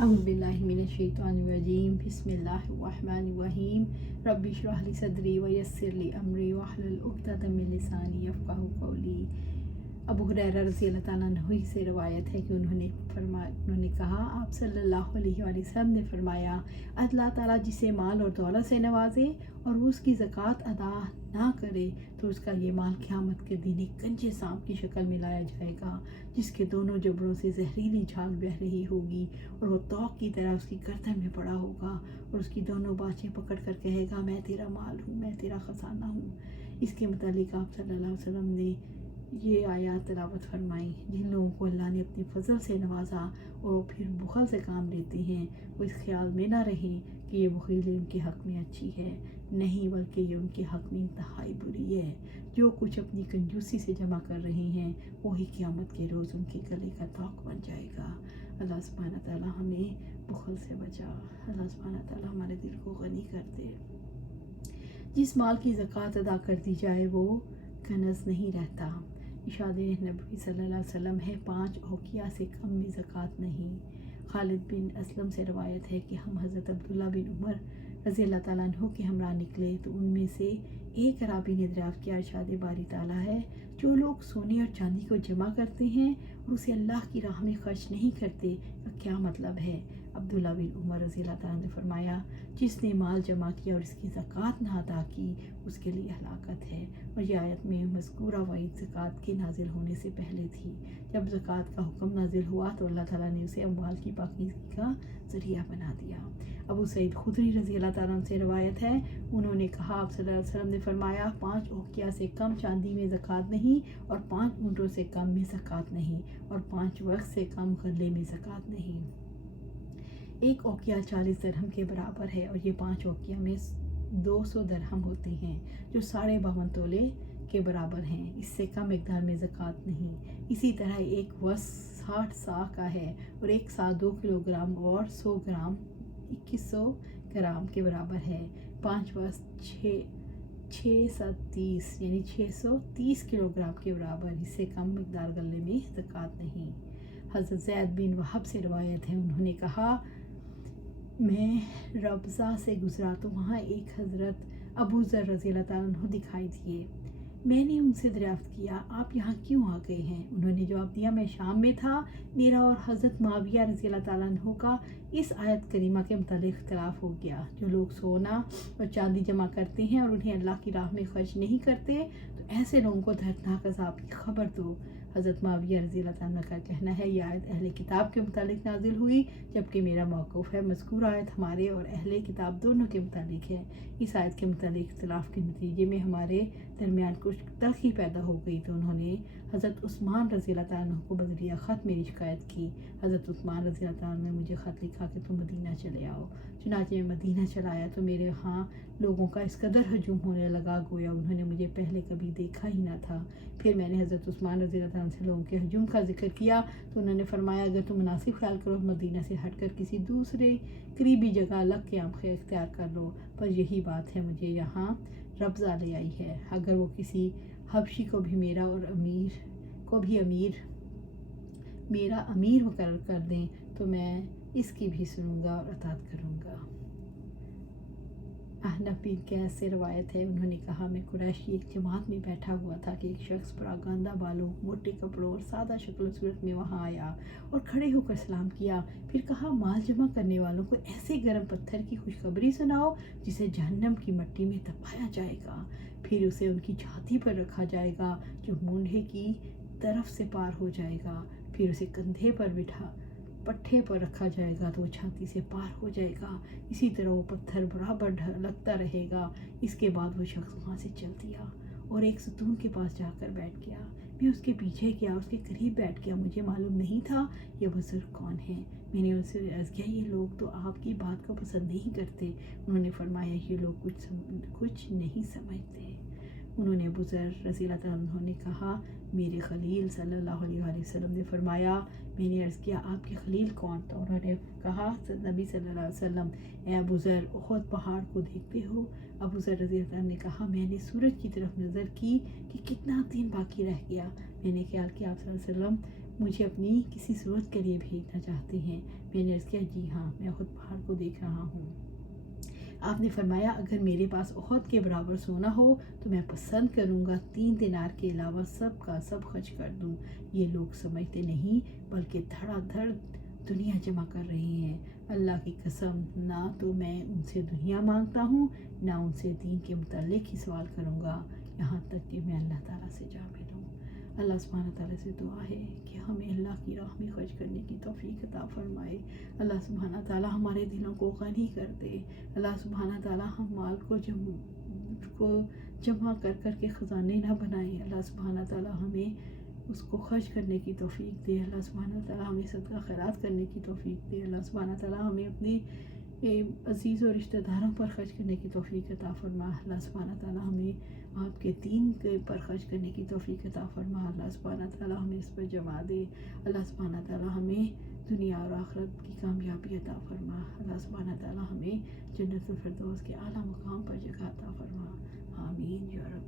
अऊज़ु बिल्लाहि मिनश्शैतानिर्रजीम बिस्मिल्लाहिर्रहमानिर्रहीम रब्बि इश्रह ली सदरी व यस्सिर ली अमरी वहलुल उक़दतम मिन लिसानी यफ़क़हू क़ौली। अबू हुरैरा रज़ी अल्लाह तआला अन्हु से रवायत है कि उन्होंने कहा, आप सल्लल्लाहु अलैहि वसल्लम ने फरमाया, अल्लाह ताला जिसे माल और दौलत से नवाजे और वो उसकी ज़कात अदा ना करे तो उसका ये माल क़यामत के दिन एक कंजे सांप की शक्ल में लाया जाएगा, जिसके दोनों जबड़ों से जहरीली झाग बह रही होगी और वो तोक की तरह उसकी गर्दन में पड़ा होगा और उसकी दोनों बाँछें पकड़ कर कहेगा, मैं तेरा माल हूँ, मैं तेरा ख़जाना हूँ। इसके मुतालिक आप सल्लल्लाहु अलैहि वसल्लम ने ये आयत तिलावत फरमाई। जिन लोगों को अल्लाह ने अपने फजल से नवाजा और फिर बुखल से काम लेते हैं, वो इस ख्याल में ना रहें कि ये बख़ीली उनके हक़ में अच्छी है, नहीं बल्कि ये उनके हक़ में इंतहाई बुरी है। जो कुछ अपनी कंजूसी से जमा कर रहे हैं वही क़यामत के रोज़ उनके गले का तोक बन जाएगा। अल्लाह सुब्हानहू व तआला हमें बुखल से बचा। अल्लाह सुब्हानहू व तआला हमारे दिल को गनी कर दे। जिस माल की ज़कात अदा कर दी जाए वो कनज़ नहीं रहता। इरशाद नबी सल्लल्लाहु अलैहि वसल्लम है, 5 औकिया से कम में ज़कात नहीं। खालिद बिन असलम से रवायत है कि हम हज़रत अब्दुल्ला बिन उमर रज़ी अल्लाह तआला अन्हु के हमरा निकले तो उनमें से एक अराबी ने दरियाफ़्त किया, इरशाद बारी ताला है, जो लोग सोने और चांदी को जमा करते हैं और उसे अल्लाह की राह में खर्च नहीं करते, का क्या मतलब है? अब्दुल्ला बिन उमर रज़ी अल्लाह तआला ने फरमाया, जिसने माल जमा किया और इसकी ज़कात ना अदा की उसके लिए हलाकत है। और यह आयत में मज़कूरा वईद ज़कात के नाजिल होने से पहले थी। जब ज़कात का हुक्म नाजिल हुआ तो अल्लाह ताला ने उसे अम्वाल की पाकीज़गी का ज़रिया बना दिया। अबू सईद खुदरी रज़ी अल्लाह तआला अन्हु से रवायत है, उन्होंने कहा, आप सल्लल्लाहु अलैहि वसल्लम ने फरमाया, 5 औकिया से कम चांदी में ज़कात नहीं और 5 ऊँटों से कम में ज़कात नहीं और 5 वक्त से कम गले में ज़कात नहीं। एक औकिया 40 दरहम के बराबर है और ये 5 औकिया में 200 दरहम होते हैं, जो 52.5 तोले के बराबर हैं। इससे कम मिक़दार में ज़कात नहीं। इसी तरह एक वस 60 सा का है और एक सा 2 किलोग्राम और 100 ग्राम 2100 ग्राम के बराबर है। 5 वस 6 सा 30 यानी 630 किलोग्राम के बराबर। इससे कम मिक़दार गले में ज़कात नहीं। हज़रत ज़ैद बिन वहब से रवायत है, उन्होंने कहा, मैं रबज़ा से गुज़रा तो वहाँ एक हज़रत अबू ज़र रज़ी अल्लाह तआला अन्हु दिखाई दिए। मैंने उनसे दरियाफ़्त किया, आप यहाँ क्यों आ गए हैं? उन्होंने जवाब दिया, मैं शाम में था। मेरा और हज़रत मुआविया रज़ी अल्लाह तआला अन्हु का इस आयत करीमा के मुतालिक इख्तिलाफ़ हो गया। जो लोग सोना और चांदी जमा करते हैं और उन्हें अल्लाह की राह में खर्च नहीं करते, तो ऐसे लोगों को दर्दनाक अज़ाब की खबर दो। हज़रत मुआविया रज़ी अल्लाह तआला का कहना है, यह आयत अहले किताब के मुतालिक नाजिल हुई, जबकि मेरा मौक़िफ़ है मज़कूर आयत हमारे और अहले किताब दोनों के मुतालिक है। इस आयत के मुतालिक इख्तिलाफ़ के नतीजे में हमारे दरमियान कुछ तल्ख़ी पैदा हो गई तो उन्होंने हज़रत उस्मान रज़ी अल्लाह तआला अन्हु को बज़रिया ख़त मेरी शिकायत की। हज़रत उस्मान रज़ी अल्लाह तआला ने मुझे ख़त लिखा कि तुम मदीना चले आओ। चुनांचे मैं मदीना चला आया तो मेरे यहाँ लोगों का इस कदर हजूम होने लगा, गोया उन्होंने मुझे पहले कभी देखा ही ना था। फिर मैंने हज़रत उस्मान रज़ी अल्लाह तआला से लोगों के हजूम का जिक्र किया तो उन्होंने फरमाया, अगर तुम मुनासिब ख्याल करो मदीना से हटकर किसी दूसरे करीबी जगह अलग क़याम इख्तियार कर लो, पर यही बात है मुझे यहाँ रबज़ा ले आई है। अगर वो किसी हबशी को भी मेरा अमीर मुकर्रर कर दें तो मैं इसकी भी सुनूंगा और अताअत करूंगा। अहनफ बिन कैस से रवायत है, उन्होंने कहा, मैं कुरैश की एक जमात में बैठा हुआ था कि एक शख्स परागंदा बालों, मोटे कपड़ों और सादा शक्ल सूरत में वहाँ आया और खड़े होकर सलाम किया। फिर कहा, माल जमा करने वालों को ऐसे गर्म पत्थर की खुशखबरी सुनाओ जिसे जहन्नम की मिट्टी में तपाया जाएगा, फिर उसे उनकी छाती पर रखा जाएगा जो मूंढे की तरफ से पार हो जाएगा, फिर उसे कंधे पर पट्ठे पर रखा जाएगा तो वो छाती से पार हो जाएगा। इसी तरह वो पत्थर बराबर लगता रहेगा। इसके बाद वो शख्स वहाँ से चल दिया और एक सतून के पास जाकर बैठ गया। मैं उसके पीछे गया, उसके करीब बैठ गया। मुझे मालूम नहीं था ये बुज़ुर्ग कौन है। मैंने उनसे अर्ज़ किया, ये लोग तो आपकी बात को पसंद नहीं करते। उन्होंने फरमाया, ये लोग कुछ नहीं समझते। उन्होंने अबू ज़र रज़ी अल्लाह तआला अन्हु ने कहा, मेरे खलील सल्लल्लाहु अलैहि वसल्लम ने फरमाया। मैंने अर्ज़ किया, आपके खलील कौन? तो उन्होंने कहा, नबी सल्लल्लाहु अलैहि वसल्लम। ए अबू ज़र, उहद पहाड़ को देखते हो? अबू ज़र रज़ी अल्लाह ने कहा, मैंने सूरज की तरफ नज़र की कि कितना दिन बाकी रह गया। मैंने ख्याल किया आप सल्लल्लाहु अलैहि वसल्लम मुझे अपनी किसी ज़रूरत के लिए भेजना चाहते हैं। میں نے عرض کیا جی ہاں میں خود پہاڑ کو دیکھ رہا ہوں۔ آپ نے فرمایا اگر میرے پاس احد کے برابر سونا ہو تو میں پسند کروں گا 3 دینار کے علاوہ سب کا سب خرچ کر دوں۔ یہ لوگ سمجھتے نہیں بلکہ دھڑا دھڑ دنیا جمع کر رہے ہیں۔ اللہ کی قسم نہ تو میں ان سے دنیا مانگتا ہوں نہ ان سے دین کے متعلق ہی سوال کروں گا، یہاں تک کہ میں اللہ تعالیٰ سے جا ملوں۔ اللہ سبحانہ تعالیٰ سے دعا ہے کہ ہمیں اللہ کی راہ میں خرچ کرنے کی توفیق عطا فرمائے۔ اللہ سبحانہ تعالیٰ ہمارے دلوں کو غنی کر دے۔ اللہ سبحانہ تعالیٰ ہم مال کو جمع کر کر کے خزانے نہ بنائے۔ اللہ سبحانہ تعالیٰ ہمیں اس کو خرچ کرنے کی توفیق دے۔ اللہ سبحانہ تعالیٰ ہمیں صدقہ خیرات کرنے کی توفیق دے۔ اللہ سبحانہ تعالیٰ ہمیں اپنے عزیز و رشتہ داروں پر خرچ کرنے کی توفیق عطا فرما۔ اللہ سبحانہ تعالیٰ ہمیں آپ کے دین کے پر خرچ کرنے کی توفیق عطا فرما۔ اللہ سبحانہ تعالیٰ ہمیں اس پر جما دے۔ اللہ سبحانہ تعالیٰ ہمیں دنیا اور آخرت کی کامیابی عطا فرما۔ اللہ سبحانہ تعالیٰ ہمیں جنت الفردوس کے اعلیٰ مقام پر جگہ عطا فرما۔ آمین یا رب۔